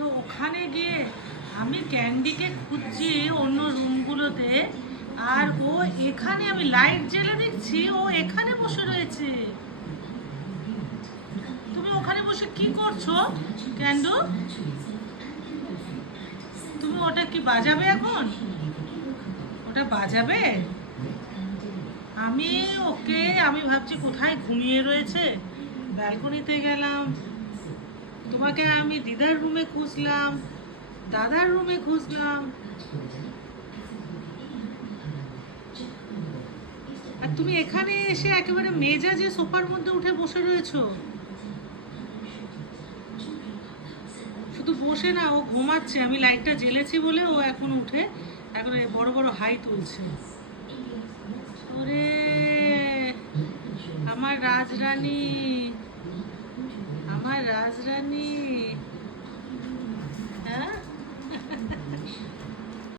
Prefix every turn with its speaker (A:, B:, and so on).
A: তো ওখানে গিয়ে আমি ক্যান্ডিকে খুঁজছি অন্য রুমগুলোতে, আর ও এখানে আমি লাইট জ্বেলে দেখছি ও এখানে বসে রয়েছে। তুমি ওখানে বসে কি করছ, ক্যান্ডু? তুমি ওটা কি বাজাবে এখন? ওটা বাজাবে? আমি ওকে, আমি ভাবছি কোথায় ঘুমিয়ে রয়েছে? ব্যালকনিতে গেলাম। তোমাকে আমি দিদার রুমে খুঁজলাম, দাদার রুমে খুঁজলাম। আর তুমি এখানে এসে একেবারে মেজাজে সোফার মধ্যে উঠে বসে রয়েছো? শুধু বসে না, ও ঘুমাচ্ছে। আমি লাইটটা জ্বেলেছি বলে ও এখন উঠে এখন বড় বড় হাই তুলছে। ওরে, আমার রাজরানী। আমার রাজরানী